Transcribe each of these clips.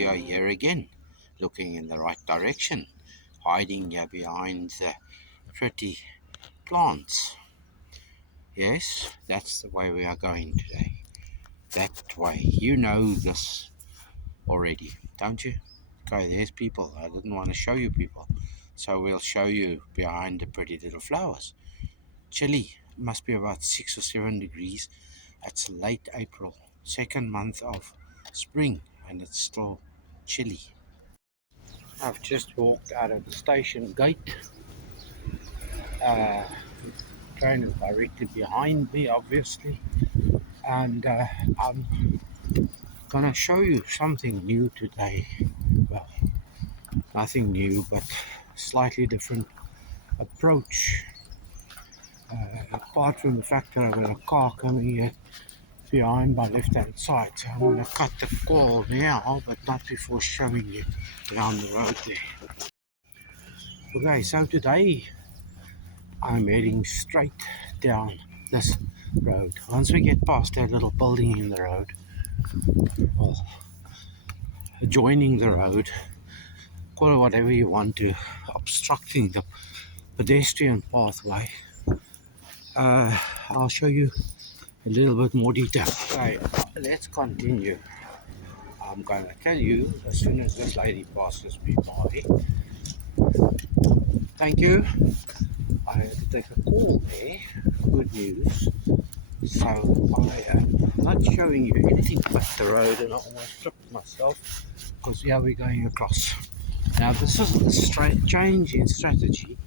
we are here again, looking in the right direction, hiding here behind the pretty plants. Yes, that's the way we are going today. That way. You know this already, don't you? Okay, there's people. I didn't want to show you people. So we'll show you behind the pretty little flowers. Chilly. It must be about 6 or 7 degrees. It's late April, second month of spring, and it's still chilly. I've just walked out of the station gate. Train is directly behind me, obviously, and I'm gonna show you something new today. Well, nothing new, but slightly different approach. Apart from the fact that I've got a car coming here behind my left hand side, so I'm gonna cut the call now, but not before showing you down the road there. Okay, so today I'm heading straight down this road. Once we get past that little building in the road, well, adjoining the road, call it whatever you want to, obstructing the pedestrian pathway, I'll show you a little bit more detail. Okay, let's continue. I'm going to tell you as soon as this lady passes me by. Thank you. I had to take a call there. Good news. So I am not showing you anything but the road, and I almost tripped myself because yeah, we're going across. Now this is a straight change in strategy.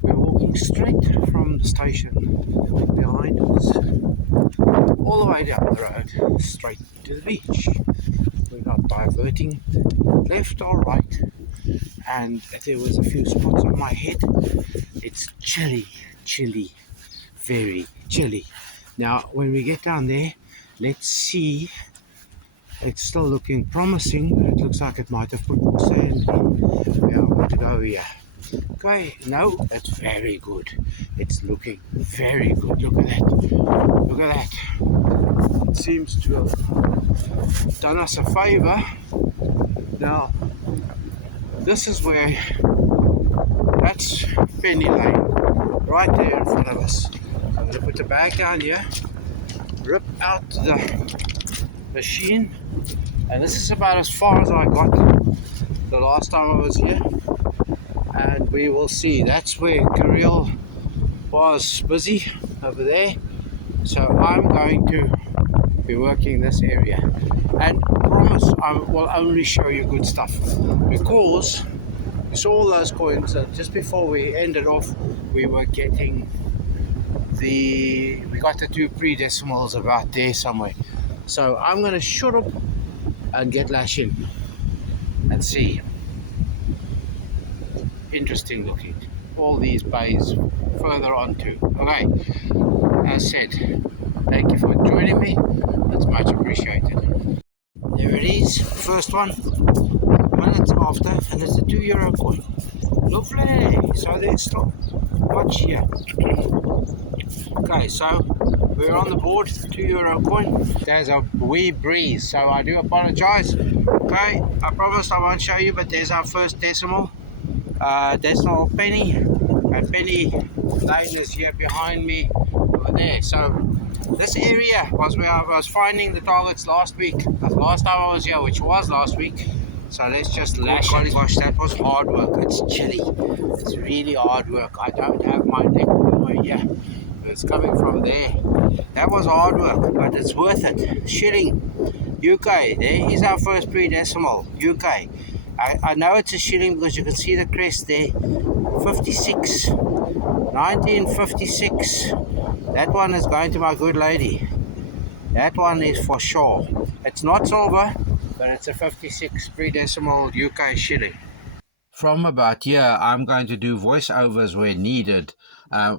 We're walking straight from the station behind us, all the way down the road, straight to the beach. We're not diverting left or right, and there was a few spots on my head. It's chilly, chilly, very chilly. Now when we get down there, let's see. It's still looking promising, but it looks like it might have put more sand in where I want to go here. Okay, no, it's very good. It's looking very good. Look at that. Look at that. It seems to have done us a favor. Now, this is where, that's Penny Lane, right there in front of us. So I'm going to put the bag down here, rip out the machine, and this is about as far as I got the last time I was here, and we will see. That's where Kirill was busy over there, so I'm going to be working this area, and promise I will only show you good stuff, because we saw all those coins. Just before we ended off, we were getting we got the 2 pre-decimals about there somewhere. So I'm going to shut up and get lash in and see. Interesting looking. All these bays further on too. Okay, as said, thank you for joining me. That's much appreciated. There it is, first one. Minutes after, and it's a €2 coin. Lovely. So there's still much here. Okay, so we're on the board, €2 coin. There's a wee breeze, so I do apologize. Okay, I promised I won't show you, but there's our first decimal penny, and Penny Lane is here behind me over there. So this area was where I was finding the targets last week, the last time I was here, which was last week. So let's just lash it. Gosh, that was hard work. It's chilly. It's really hard work. I don't have my neck warmer here. It's coming from there. That was hard work, but it's worth it. Shilling. UK. There is our first pre-decimal. UK. I know it's a shilling because you can see the crest there. 56. 1956. That one is going to my good lady. That one is for sure. It's not silver, but it's a 56 pre-decimal UK shilling. From about here, I'm going to do voiceovers where needed.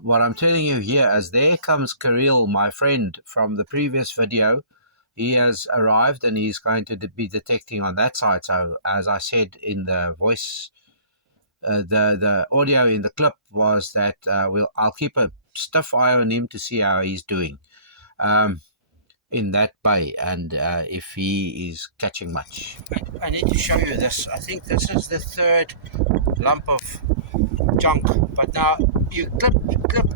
What I'm telling you here is there comes Kirill, my friend from the previous video. He has arrived and he's going to be detecting on that side. So as I said in the voice, the audio in the clip was that I'll keep a stiff eye on him to see how he's doing. in that bay, and if he is catching much. I need to show you this. I think this is the third lump of junk, but now you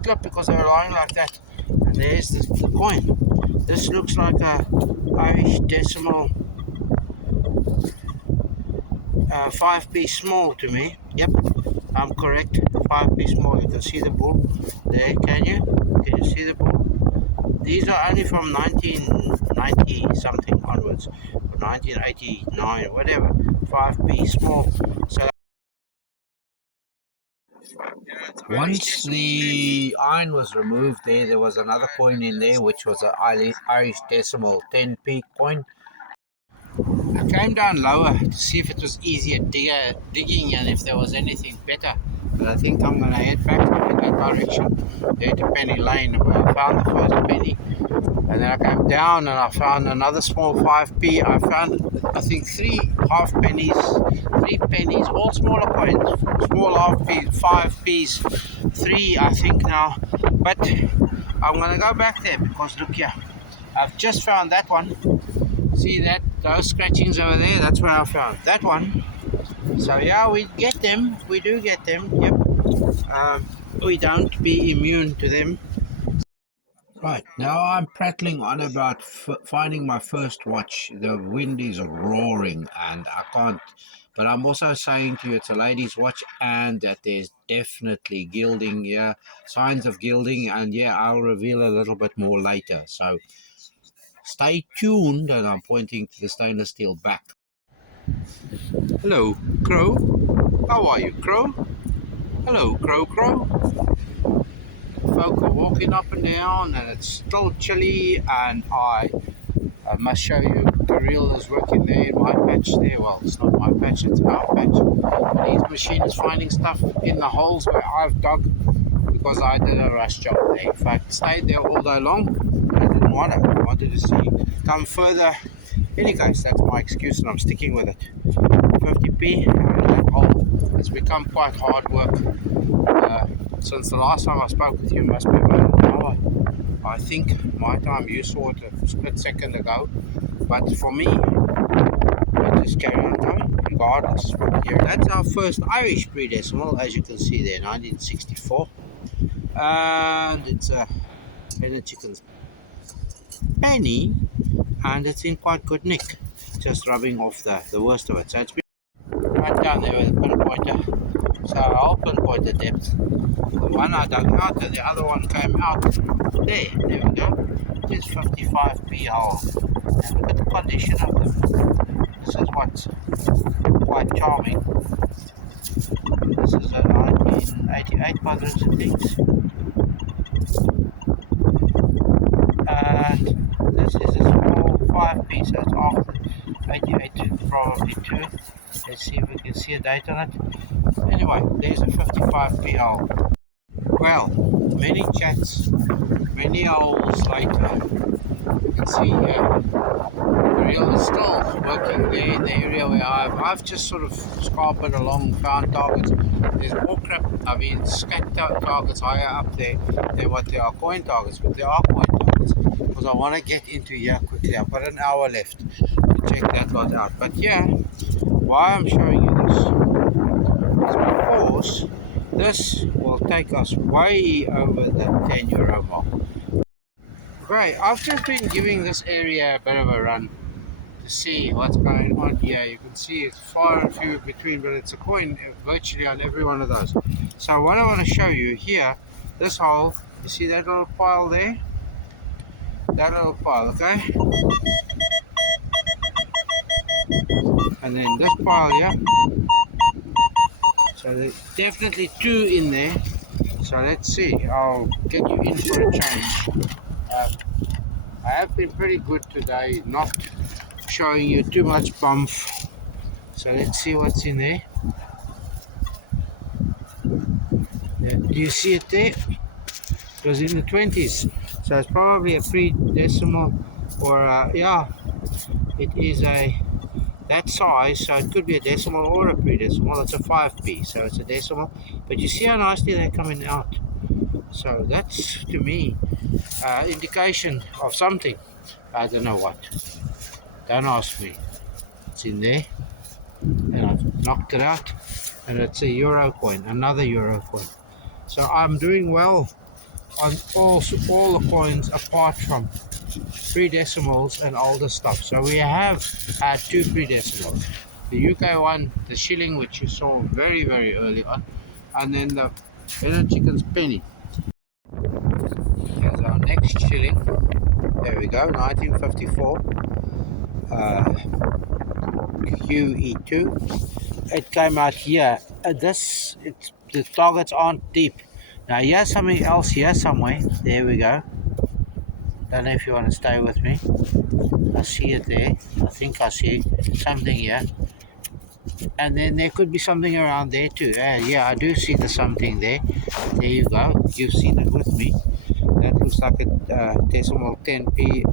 clip because they're lying like that, and there's the coin. This looks like a Irish decimal 5p small to me. Yep, I'm correct. 5p small. You can see the bull there. Can you see the bull? These are only from 1990 something onwards, 1989, whatever. 5p small. So once the iron was removed, there was another coin in there, which was an Irish decimal 10p coin. I came down lower to see if it was easier digging and if there was anything better. But I think I'm going to head back in that direction, there to Penny Lane, where I found the first penny. And then I came down and I found another small 5p. I found, I think, 3 half pennies, 3 pennies, all smaller coins, small half p's, 5p's, 3 I think now. But I'm going to go back there because look here, I've just found that one. See that, those scratchings over there, that's where I found that one. So yeah, we get them, we do get them, yep. We don't be immune to them. Right, now I'm prattling on about finding my first watch. The wind is roaring and I can't, but I'm also saying to you it's a lady's watch and that there's definitely gilding, yeah, signs of gilding, and yeah, I'll reveal a little bit more later. So stay tuned, and I'm pointing to the stainless steel back. Hello, Crow. How are you, Crow? Hello, Crow. Folk are walking up and down, and it's still chilly, and I must show you the reel is working there in my patch there. Well, it's not my patch, it's our patch. And his machine is finding stuff in the holes where I've dug because I did a rush job there. In fact, stayed there all day long. I didn't want to. I wanted to see come further. In any case, that's my excuse and I'm sticking with it. 50p in that hole. It's become quite hard work. Since the last time I spoke with you, must be about an hour. I think my time, you saw it a split second ago. But for me, I just carry on going regardless. But here, that's our first Irish pre-decimal, as you can see there, 1964. And it's a Penny Chicken's penny, and it's in quite good nick, just rubbing off the worst of it. So it's been right down there with a pinpointer. So I'll pinpoint the depth. The one I dug out and the other one came out there. There we go. It is 55p hole. And look at the condition of them. This is what's quite charming. This is a 1988 by the looks of things. And this is a small 5p, so it's after 88 probably too. Let's see if we can see a date on it. Anyway, there's a 55p hole. Well, many chats, many holes later, you can see here, the reel is still working there in the area where I've just sort of scarpered along, found targets. There's more crap, I mean, scat targets higher up there than what there are coin targets, but there are coin targets, because I want to get into here quickly. I've got an hour left to check that lot out. But yeah, why I'm showing you this is because this will take us way over the €10 mark. Great, I've just been giving this area a bit of a run to see what's going on here. You can see it's far and few between, but it's a coin virtually on every one of those. So what I want to show you here, this hole, you see that little pile there? That little pile, okay? And then this pile here. So there's definitely 2 in there. So let's see, I'll get you in for a change. I have been pretty good today, not showing you too much bump. So let's see what's in there. Do you see it there? It was in the 20s. So it's probably a pre-decimal, or yeah, it is that size, so it could be a decimal or a pre-decimal. It's a 5p, so it's a decimal. But you see how nicely they're coming out. So that's, to me, indication of something. I don't know what. Don't ask me. It's in there. And I've knocked it out. And it's a euro coin, another euro coin. So I'm doing well on all the coins apart from 3 decimals and older stuff. So we have had 2 3 decimals. The UK one, the shilling, which you saw very, very early on, and then the Better Chicken's penny. Here's our next shilling. There we go, 1954. QE2. It came out here. The targets aren't deep. Now here's something else here somewhere. There we go. Don't know if you want to stay with me. I see it there. I think I see something here. And then there could be something around there too. Yeah, I do see the something there. There you go. You've seen it with me. That looks like a decimal 10p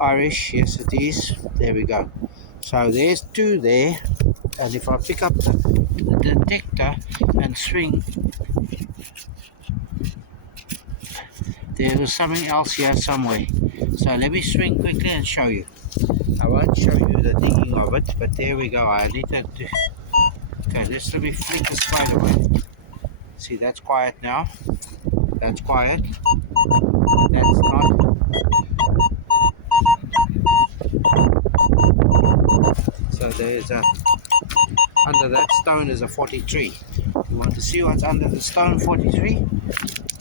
Irish. Yes, it is. There we go. So there's 2 there. And if I pick up the detector and swing, there was something else here somewhere. So let me swing quickly and show you. I won't show you the digging of it, but there we go. I need that to... Okay, let me flick the spider away. See, that's quiet now. That's quiet. That's not. So there's a... Under that stone is a 43. You want to see what's under the stone 43?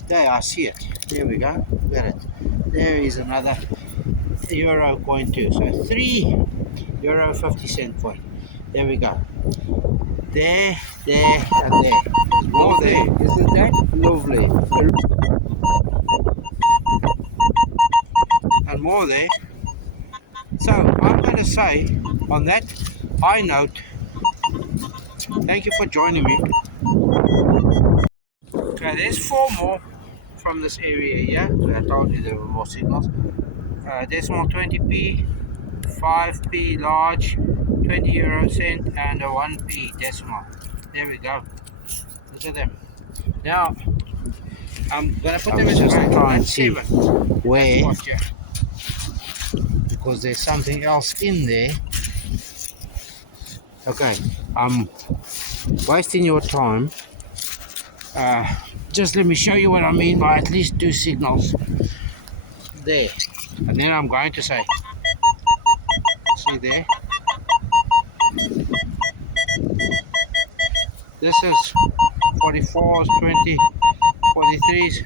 There, I see it. There we go. Look at it. There is another euro coin too. So 3 euro 50-cent coin. There we go. There, and there. There's more there. Isn't that lovely? And more there. So I'm going to say on that high note, thank you for joining me. Okay, there's 4 more from this area here. I told you there were more signals. Decimal 20p, 5p large, 20 euro cent, and a 1p decimal. There we go. Look at them. Now I'm gonna put them in the back. Try and see where, because there's something else in there. Okay, I'm wasting your time. Just let me show you what I mean by at least 2 signals there, and then I'm going to say, see there, this is 44s, 20, 43s,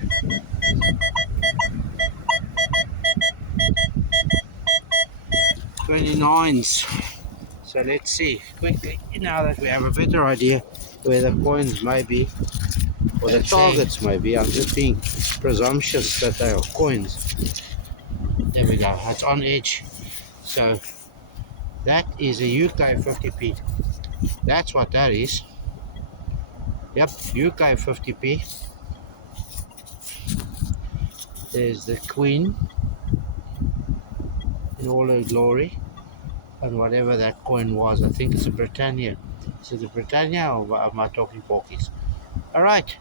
so let's see quickly, now that we have a better idea where the coins may be, or the targets may be. I'm just being presumptuous that they are coins. There we go, it's on edge. So that is a UK 50p. That's what that is. Yep, UK 50p. There's the Queen in all her glory, and whatever that coin was, I think it's a Britannia. Is it a Britannia, or am I talking porkies? Alright,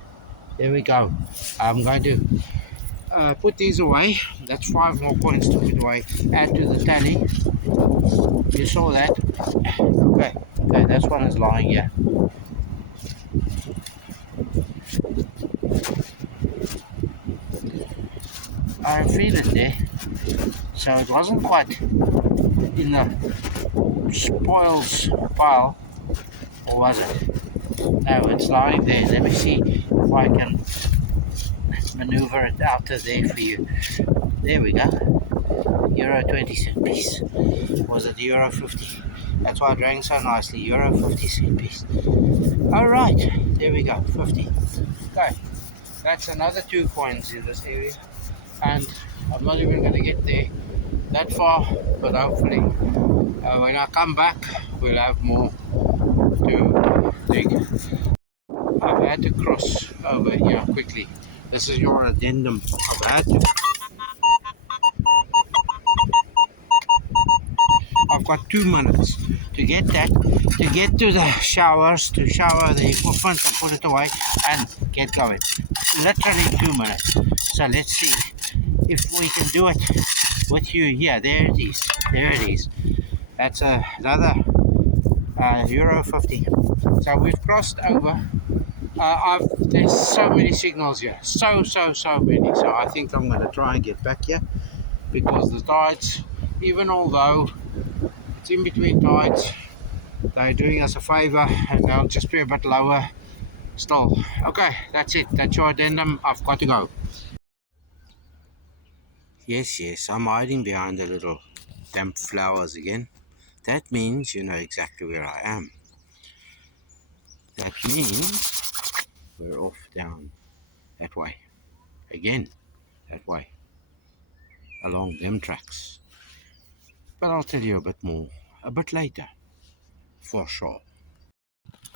there we go. I'm going to put these away. That's 5 more coins to put away. Add to the tally. You saw that? Okay, this one is lying here. I feel it there. So it wasn't quite in the spoils pile, or was it? No, it's lying there. Let me see if I can maneuver it out of there for you. There we go. Euro 20 cent piece. Was it Euro 50? That's why it rang so nicely. Euro 50 cent piece. Alright, there we go. 50. Okay, that's another 2 coins in this area. And I'm not even going to get there that far, but hopefully when I come back we'll have more to dig. I've had to cross over here quickly. This is your addendum. I've got 2 minutes to get that, to get to the showers, to shower the equipment and put it away and get going. Literally 2 minutes. So let's see if we can do it with you here. There it is. There it is. That's another Euro 50. So we've crossed over. There's so many signals here. So many. So I think I'm going to try and get back here because the tides, even although it's in between tides, they're doing us a favor and they'll just be a bit lower still. Okay, that's it. That's your addendum. I've got to go. Yes, I'm hiding behind the little damp flowers again. That means you know exactly where I am. That means we're off down that way. Again, that way. Along them tracks. But I'll tell you a bit more a bit later. For sure.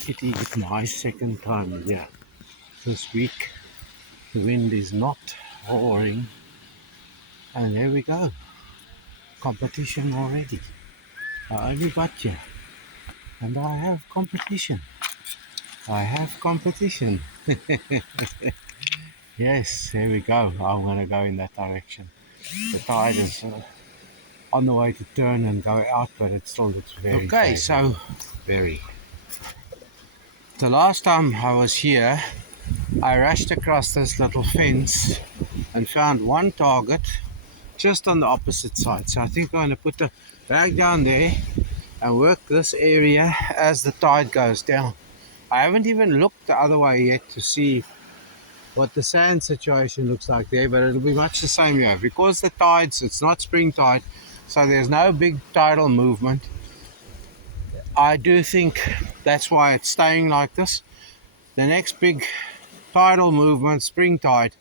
It is my second time here this week. The wind is not roaring. And there we go. Competition already. I only got here. And I have competition. I have competition. Yes, there we go. I'm going to go in that direction. The tide is on the way to turn and go out, but it still looks very Okay, so very. The last time I was here, I rushed across this little fence and found one target just on the opposite side. So I think I'm going to put the bag down there and work this area as the tide goes down. I haven't even looked the other way yet to see what the sand situation looks like there, but it'll be much the same here because the tides, it's not spring tide, so there's no big tidal movement. I do think that's why it's staying like this. The next big tidal movement, spring tide,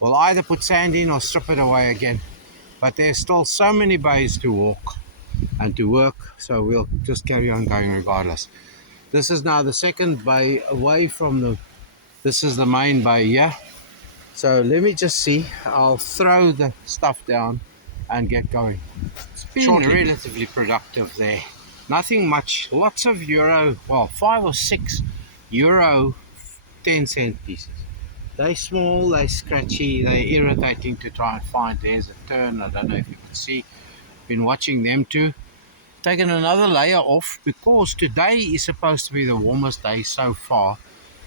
will either put sand in or strip it away again, but there's still so many bays to walk and to work, so we'll just carry on going regardless. This is now the second bay away from this is the main bay here. So let me just see. I'll throw the stuff down and get going. It's been relatively productive there. Nothing much. Lots of euro, well, 5 or 6 euro 10-cent pieces. They're small, they're scratchy, they're irritating to try and find. There's a turn, I don't know if you can see. Been watching them too. Taken another layer off because today is supposed to be the warmest day so far.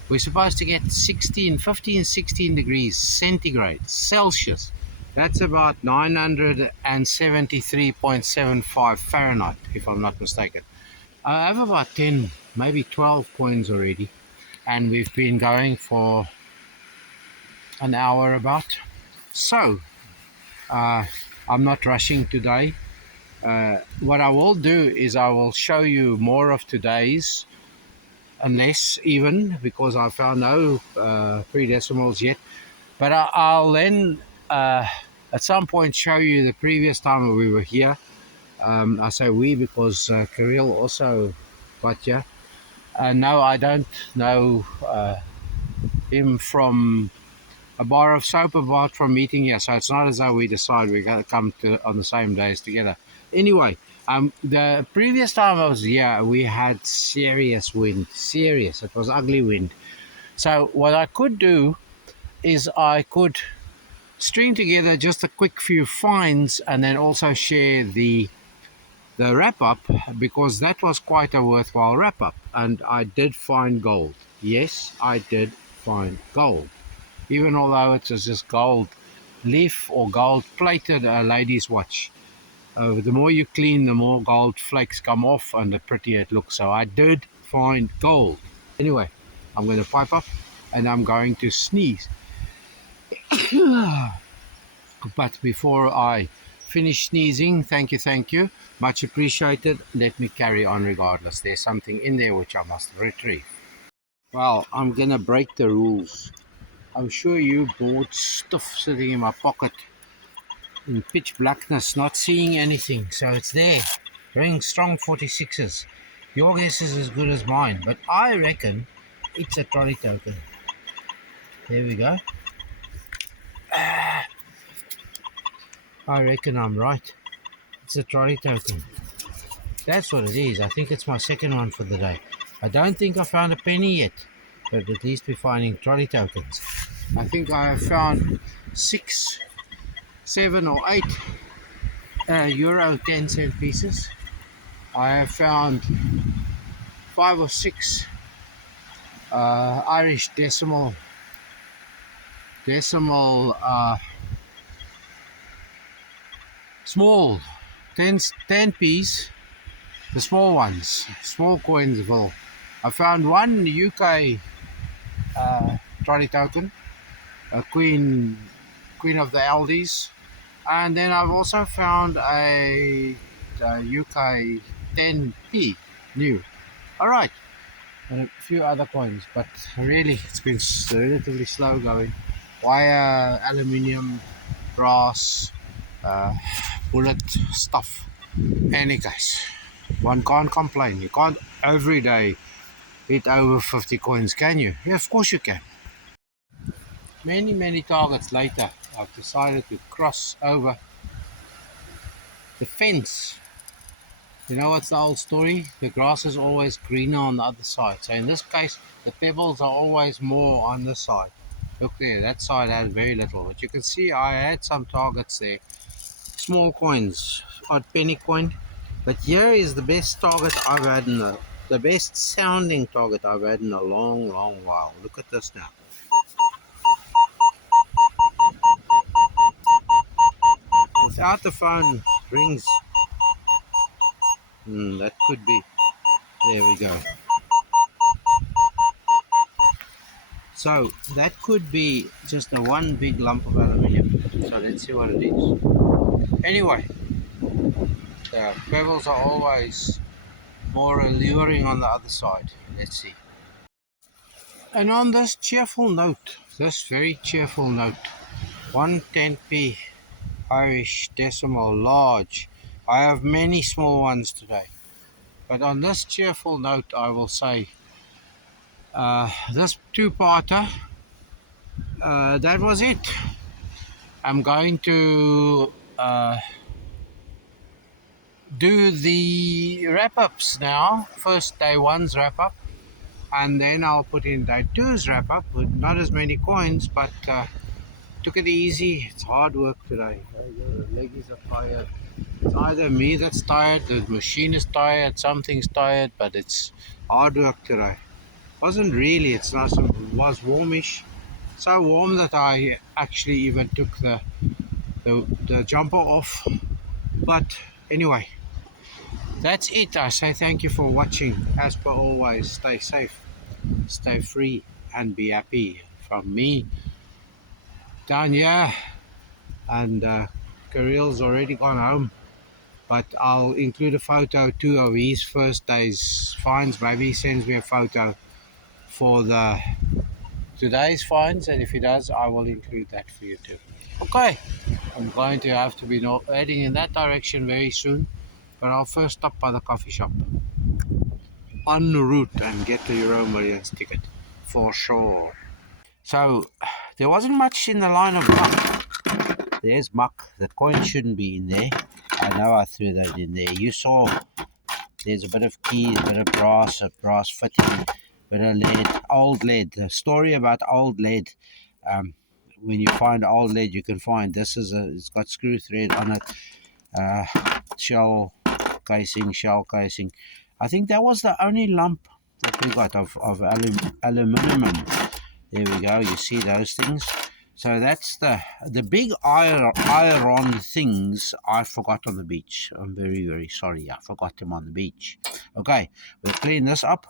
We're supposed to get 15, 16 degrees centigrade, Celsius. That's about 973.75 Fahrenheit, if I'm not mistaken. I have about 10, maybe 12 coins already. And we've been going for an hour about. So, I'm not rushing today. What I will do is I will show you more of today's, unless even, because I found no pre-decimals yet. But I'll then at some point show you the previous time we were here. I say we because Kirill also got here. No, I don't know him from a bar of soap, apart from meeting here. So it's not as though we decide we're going to come on the same days together. Anyway, the previous time I was here, we had serious wind. Serious. It was ugly wind. So what I could do is I could string together just a quick few finds and then also share the wrap-up, because that was quite a worthwhile wrap-up. And I did find gold. Yes, I did find gold. Even although it was just gold leaf or gold plated lady's watch. The more you clean, the more gold flakes come off and the prettier it looks. So I did find gold. Anyway, I'm going to pipe up and I'm going to sneeze. But before I finish sneezing, thank you, much appreciated. Let me carry on regardless. There's something in there which I must retrieve. Well, I'm going to break the rules. I'm sure you bored stuff sitting in my pocket in pitch blackness, not seeing anything. So it's there, ring strong 46s. Your guess is as good as mine, but I reckon it's a trolley token. There we go. I reckon I'm right. It's a trolley token. That's what it is. I think it's my second one for the day. I don't think I found a penny yet, but at least we're finding trolley tokens. I think I have found 6, 7 or 8 euro 10-cent pieces. I have found 5 or 6 Irish decimal small 10 piece, the small ones, small coins. Well, I found one UK trolley token, a queen of the Aldi's, and then I've also found a UK 10p new. All right, and a few other coins, but really it's been relatively slow going. Wire, aluminium, brass, uh, bullet stuff. Any case, one can't complain. You can't every day hit over 50 coins, can you? Yeah, of course you can. Many targets later, I've decided to cross over the fence. You know what's the old story? The grass is always greener on the other side. So in this case, the pebbles are always more on this side. Look there, that side had very little. But you can see I had some targets there. Small coins, odd penny coin. But here is the best target I've had in the best sounding target I've had in a long while. Look at this now. Without the phone rings. That could be. There we go. So that could be just a one big lump of aluminium. So let's see what it is. Anyway, the pebbles are always more alluring on the other side. Let's see. And on this cheerful note, this very cheerful note, 110p Irish decimal large. I have many small ones today. But on this cheerful note, I will say this two-parter, that was it. I'm going to do the wrap-ups now. First day one's wrap-up, and then I'll put in day two's wrap-up with not as many coins, but took it easy. It's hard work today. The leggies are tired. It's either me that's tired, the machine is tired, something's tired, but it's hard work today. Wasn't really, it's nice, it was warmish. So warm that I actually even took the jumper off. But anyway, that's it. I say thank you for watching. As per always, stay safe, stay free, and be happy. From me down here, and Kareel's already gone home, but I'll include a photo too of his first day's finds. Maybe he sends me a photo for the today's finds, and if he does, I will include that for you too. Okay, I'm going to have to be heading in that direction very soon, but I'll first stop by the coffee shop en route and get the Euro Millions ticket for sure. So there wasn't much in the line of muck. There's muck. The coin shouldn't be in there. I know I threw that in there. You saw there's a bit of keys, a bit of brass, a brass fitting, bit of lead, old lead. The story about old lead. When you find old lead, you can find this is it's got screw thread on it, shell casing. I think that was the only lump that we got of aluminum. There we go. You see those things. So that's the big iron things I forgot on the beach. I'm very sorry. I forgot them on the beach. Okay, we'll clean this up,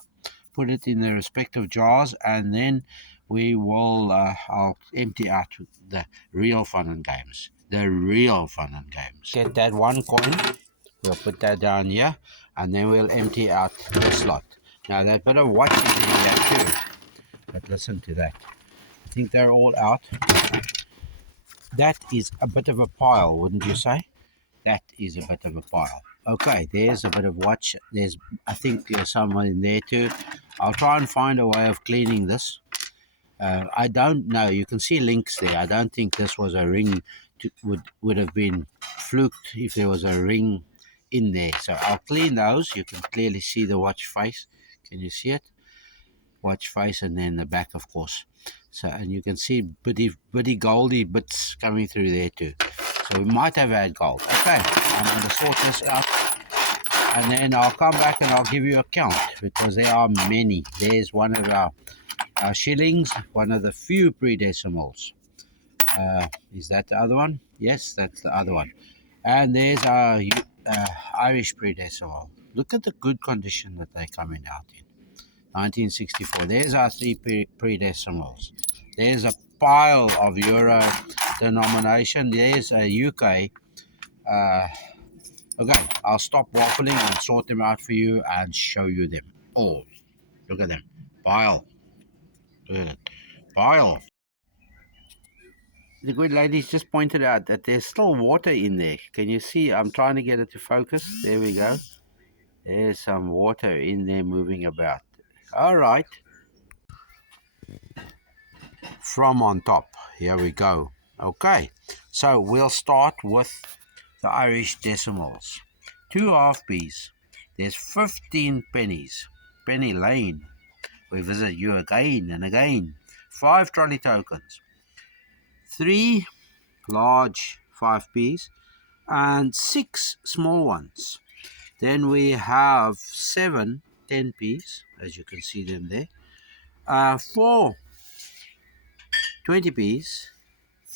put it in the respective jars, and then we will I'll empty out the real fun and games. The real fun and games. Get that one coin. We'll put that down here, and then we'll empty out the slot. Now that bit of watch is in there too. But listen to that. I think they're all out. That is a bit of a pile, wouldn't you say? That is a bit of a pile. Okay, there's a bit of watch. I think there's someone in there too. I'll try and find a way of cleaning this. I don't know. You can see links there. I don't think this was a ring. Would have been fluked if there was a ring in there. So I'll clean those. You can clearly see the watch face. Can you see it? Watch face, and then the back, of course. So, and you can see bitty goldy bits coming through there too. So we might have had gold. Okay, I'm going to sort this out. And then I'll come back and I'll give you a count because there are many. There's one of our shillings, one of the few pre-decimals. Is that the other one? Yes, that's the other one. And there's our Irish pre-decimal. Look at the good condition that they're coming out in. 1964. There's our three pre-decimals. There's a pile of euro denomination. There's a UK. Okay, I'll stop waffling and sort them out for you and show you them all. Look at them. Pile. Look at it. Pile. The good ladies just pointed out that there's still water in there. Can you see? I'm trying to get it to focus. There we go. There's some water in there moving about. All right. From on top. Here we go. Okay. So we'll start with the Irish decimals. 2 half-p's. There's 15 pennies. Penny Lane. We visit you again and again. 5 trolley tokens. 3 large 5p's and 6 small ones. Then we have 7 10p's, as you can see them there. 4 20p's,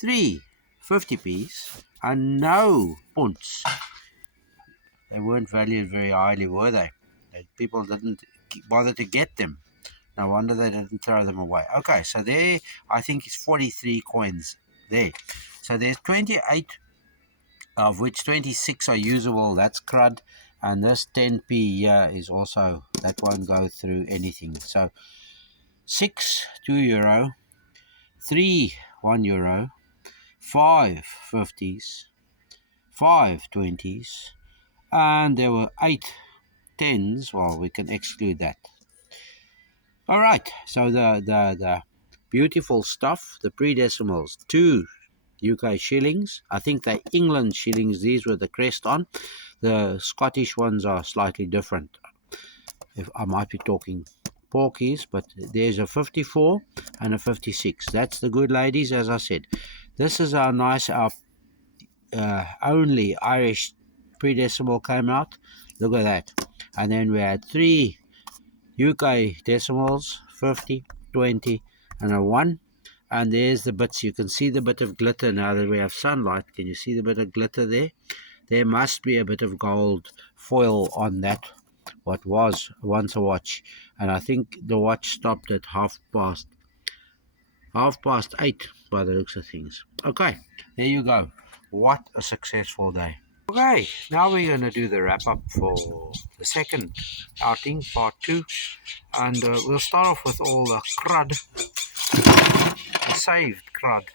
3 50p's, and no punts. They weren't valued very highly, were they? People didn't bother to get them. No wonder they didn't throw them away. Okay, so there, I think it's 43 coins there. So there's 28, of which 26 are usable. That's crud. And this 10p here is also, that won't go through anything. So 6 €2, 3 €1, 5 50s, 5 20s, and there were 8 10s. Well, we can exclude that. All right, so the beautiful stuff, the pre-decimals, 2 UK shillings. I think they're England shillings. These were the crest on. The Scottish ones are slightly different. If I might be talking porkies, but there's a 54 and a 56. That's the good ladies, as I said. This is our nice, our only Irish pre-decimal came out. Look at that. And then we had 3 UK decimals, 50, 20, and a 1. And there's the bits. You can see the bit of glitter now that we have sunlight. Can you see the bit of glitter there? There must be a bit of gold foil on that, what was once a watch. And I think the watch stopped at half past 8 by the looks of things. Okay, there you go. What a successful day. Okay, now we're going to do the wrap up for the second outing, part 2. And we'll start off with all the crud, the saved crud.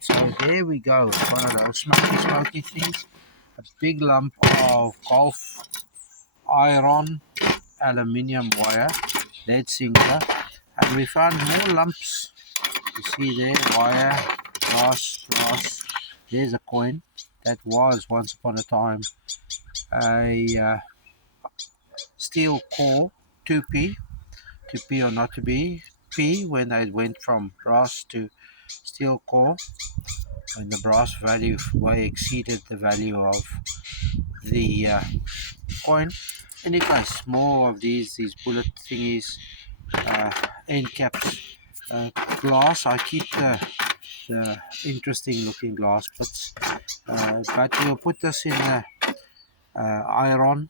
So there we go, one of those smoky things. A big lump of golf iron aluminium wire, lead sinker. And we found more lumps. You see there, wire, brass. There's a coin. That was once upon a time a steel core, 2p or not to be p, when they went from brass to steel core, when the brass value way exceeded the value of the coin. Any case, more of these bullet thingies, end caps, glass. I keep the interesting looking glass bits, but we'll put this in the iron,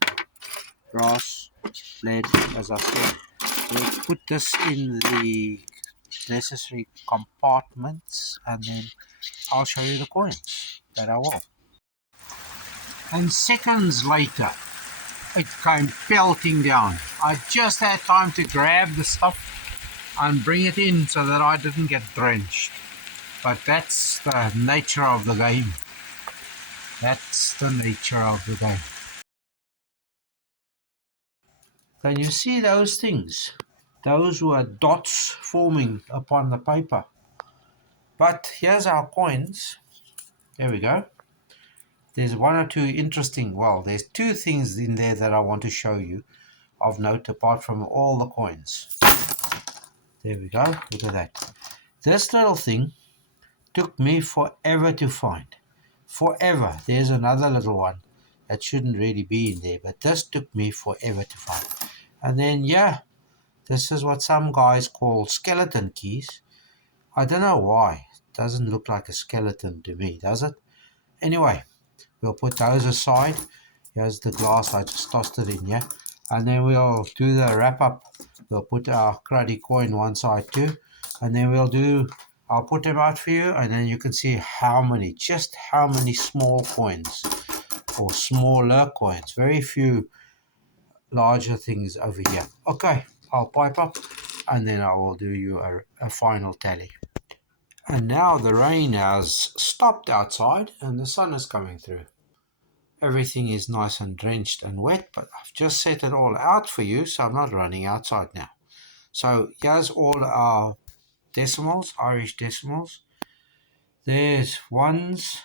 brass, lead, as I said. We'll put this in the necessary compartments, and then I'll show you the coins that I will. And seconds later, it came pelting down. I just had time to grab the stuff and bring it in so that I didn't get drenched. But that's the nature of the game. That's the nature of the game. Can you see those things? Those were dots forming upon the paper. But here's our coins. There we go. There's one or two interesting, well, there's 2 things in there that I want to show you of note apart from all the coins. There we go. Look at that. This little thing took me forever to find. forever. There's another little one that shouldn't really be in there, but this took me forever to find. And then, yeah, this is what some guys call skeleton keys. I don't know why. It doesn't look like a skeleton to me, does it? Anyway, we'll put those aside. Here's the glass. I just tossed it in here. And then we'll do the wrap up. We'll put our cruddy coin one side too. And then I'll put them out for you. And then you can see just how many small coins or smaller coins. Very few larger things over here. Okay, I'll pipe up and then I will do you a final tally. And now the rain has stopped outside and the sun is coming through. Everything is nice and drenched and wet, but I've just set it all out for you, so I'm not running outside now. So here's all our decimals, Irish decimals. There's ones,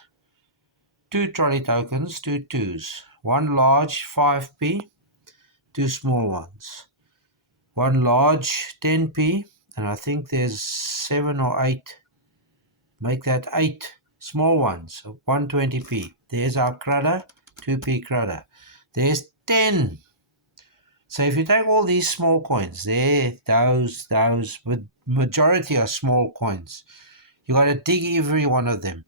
2 trolley tokens, 2 twos, 1 large 5p, 2 small ones, 1 large 10p, and I think there's 7 or 8, make that 8 small ones, 120p. There's our crudder, 2p crudder. There's 10. So if you take all these small coins, those, majority are small coins. You got to dig every one of them.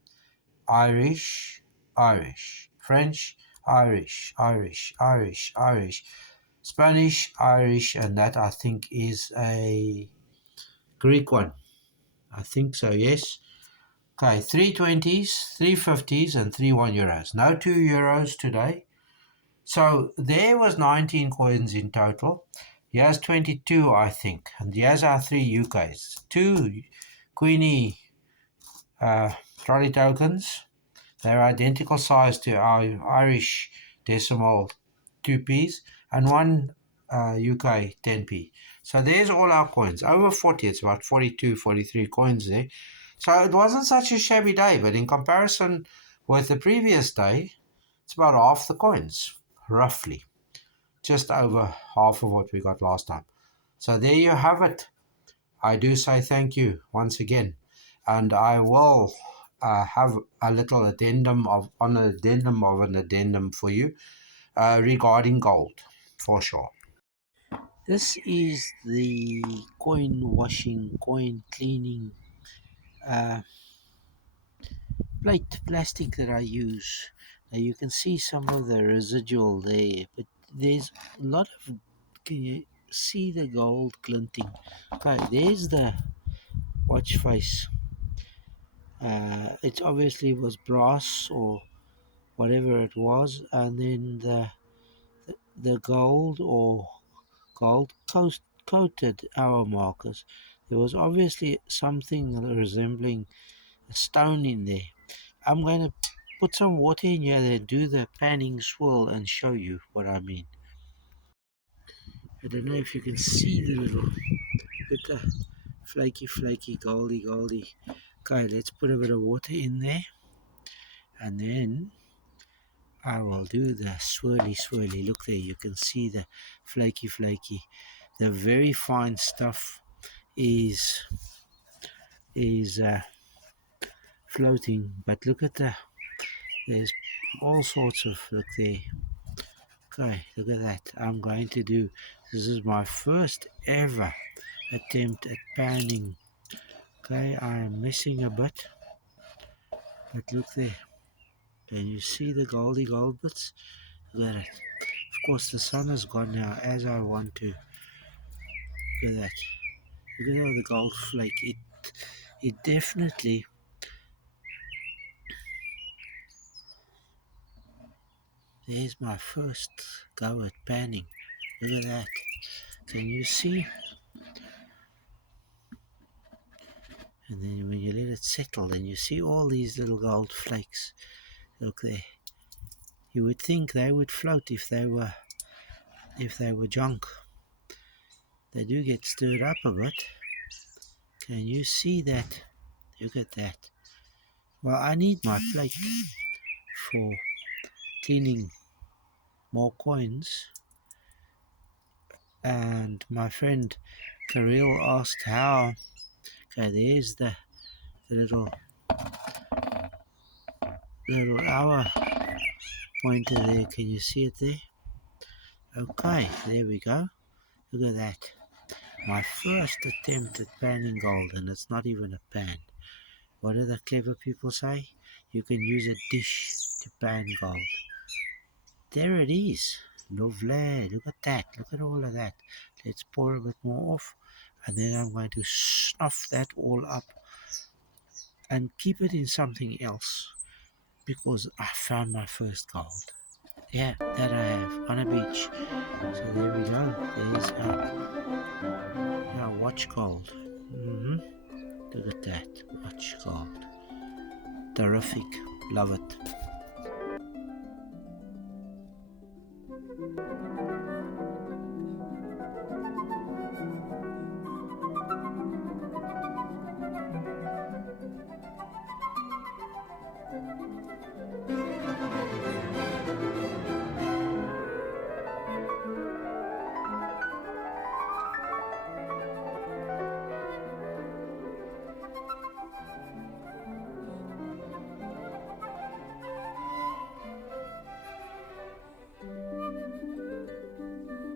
Irish, Irish, French, Irish, Irish, Irish, Irish, Spanish, Irish, and that I think is a Greek one. I think so, yes. Okay, 320s, 350s, and 3 1 euros. No 2 euros today. So there was 19 coins in total. Here's 22, I think. And here's our 3 UKs. 2 Queenie trolley tokens. They're identical size to our Irish decimal 2p's and 1 UK 10p. So there's all our coins. Over 40, it's about 42, 43 coins there. So it wasn't such a shabby day, but in comparison with the previous day, it's about half the coins, roughly. Just over half of what we got last time. So there you have it. I do say thank you once again. And I will have a little addendum of an addendum for you regarding gold, for sure. This is the coin washing, coin cleaning plastic that I use. Now you can see some of the residual there, but there's a lot of, can you see the gold glinting? Okay, there's the watch face. It obviously was brass or whatever it was, and then the gold or gold coated hour markers. There was obviously something resembling a stone in there. I'm going to put some water in here and do the panning swirl and show you what I mean. I don't know if you can see the little bit of flaky, goldy. Okay, let's put a bit of water in there. And then I will do the swirly. Look there, you can see the flaky. The very fine stuff is floating, but look at there's all sorts of, look there. Okay, look at that. I'm going to do, this is my first ever attempt at panning. Okay, I am missing a bit, but look there. Can you see the goldy gold bits? Look at it. Of course, the sun is gone now as I want to. Look at that. Look at all the gold flake. It definitely, there's my first go at panning. Look at that. Can you see? And then when you let it settle, then you see all these little gold flakes. Look there. You would think they would float if they were junk. They do get stirred up a bit. Can you see that? Look at that. Well, I need my plate for cleaning more coins. And my friend Kirill asked how. Okay, there's the little little hour pointer there. Can you see it there? Okay, there we go. Look at that. My first attempt at panning gold, and it's not even a pan. What do the clever people say? You can use a dish to pan gold. There it is. Lovely. Look at that. Look at all of that. Let's pour a bit more off. And then I'm going to snuff that all up and keep it in something else because I found my first gold. Yeah, that I have on a beach. So there we go. There's our watch gold. Look at that. Watch gold. Terrific. Love it.